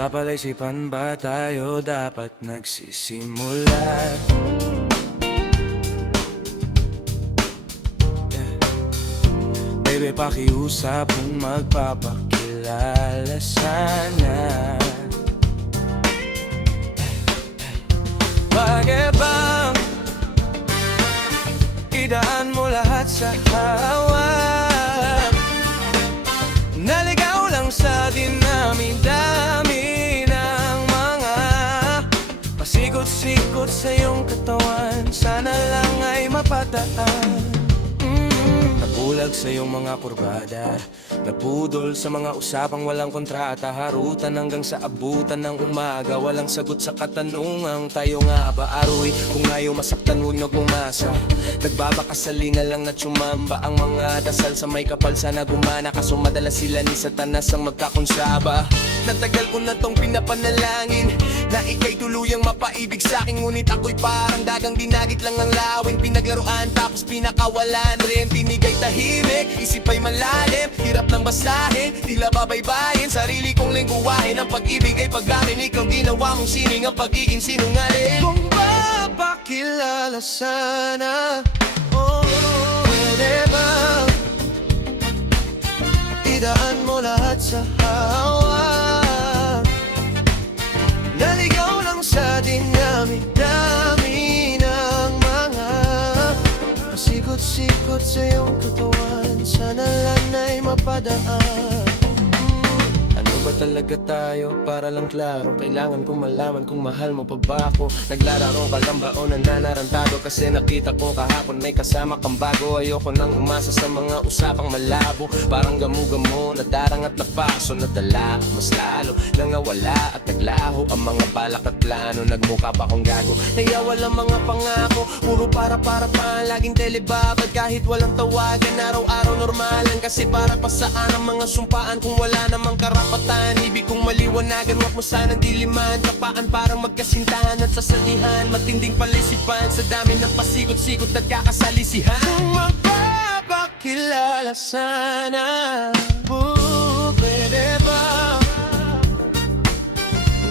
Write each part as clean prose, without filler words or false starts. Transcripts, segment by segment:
Sa palaisipan ba tayo dapat nagsisimula? Baby, pakiusap kung magpapakilala sana. Bakit bang idaan mo lahat sa hawak? Naligaw lang sa dinami-dami ng mga pasikot-sikot sa iyong katawan. Sana lang ay mapataan. Nabulag sa iyong mga kurbada, napudol sa mga usapang walang kontrata. Harutan hanggang sa abutan ng umaga, walang sagot sa katanungang tayo nga ba aroy? Kung ayaw masaktan, huwag na bumasa. Nagbabakasalinga lang na tsumamba ang mga dasal sa may kapal. Sana gumana, kaso madalas sila ni Satanas ang magkakonsaba. Natagal ko na tong pinapanalangin na ika'y tuluyang mapaibig sa'kin, ngunit ako'y parang dagang dinagit lang ng lawing pinaglaruan, tapos pinakawalan rin. Tinig ay tahimik, isip ay malalim, hirap ng basahin, tila babaybayin sarili kong lingguwahin. Ang pag-ibig ay pag-arinig, ang ginawa mong sining ang pagiging sinungaling. Kung mapakilala sana, oh, pwede ba idaan mo lahat sa hawak? Naligaw lang sa dinami-dami ng mga pasikot-sikot sa iyong katawan. Sana lang ay mapadaan. Ano ba talaga tayo? Para lang klaro, kailangan kong malaman kung mahal mo pa ba ako. Naglararo ka lang ba o nananarantado? Kasi nakita ko kahapon may kasama kang bago. Ayoko nang umasa sa mga usapang malabo. Parang gamu-gamo, nadarang at napaso, nadala mas lalo nang nawala at naglaho ang mga balak at plano. Nagmukha pa akong gago, nayawal ang mga pangako. Puro para pa, laging telebabad kahit walang tawagan. Araw-araw normalan, kasi para pa saan ang mga sumpaan kung wala namang karapatan. Ibig kong maliwanagan, wag mo sanang diliman. Kapaan parang magkasintahan at sasanihan. Matinding palisipan sa dami ng pasikot-sikot at kakasalisihan. Kung magpapakilala sana, pwede ba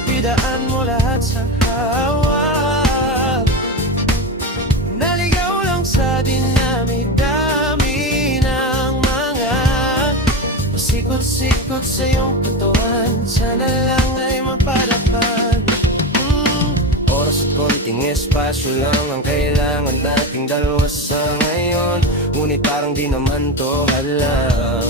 idaan mo lahat sa hawak? Naligaw lang sa dinami-dami ng mga pasikot-sikot sa iyong katawan. Sana lang ay mapadapan. Oras at konting espasyo lang ang kailangan nating dalawa sa ngayon. Ngunit parang di naman to halang.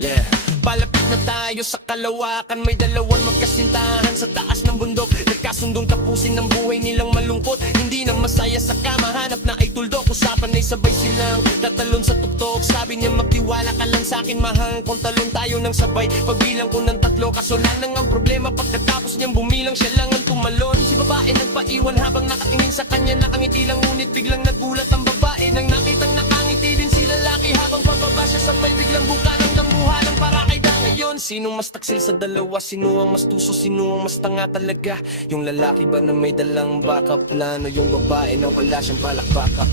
Yeah. Palapit na tayo sa kalawakan, may dalawang magkasintahan sa taas ng bundok. Nagkasundong tapusin ng buhay nilang malungkot, hindi nang masaya sa kama, hanap na ay tuldok. Usapan ay sabay silang tatalon sa tuktok. Sabi niya magtiwala ka lang sa'kin mahal, kung talon tayo ng sabay. Pagbilang ko ng tatlo, kaso lang ang problema, pagkatapos niyang bumilang siya lang ang tumalon. Si babae nagpaiwan habang nakatingin sa kanya, nakangiti lang, ngunit biglang nagulat ang babae nang nakitang nakangiti din si lalaki. Habang pababa siya sabay, biglang buka ng dambuha ng para kay ngayon. Sinong mas taksil sa dalawa? Sino ang mas tuso? Sino ang mas tanga talaga? Yung lalaki ba na may dalang backup plano? Yung babae na wala siyang balak backup?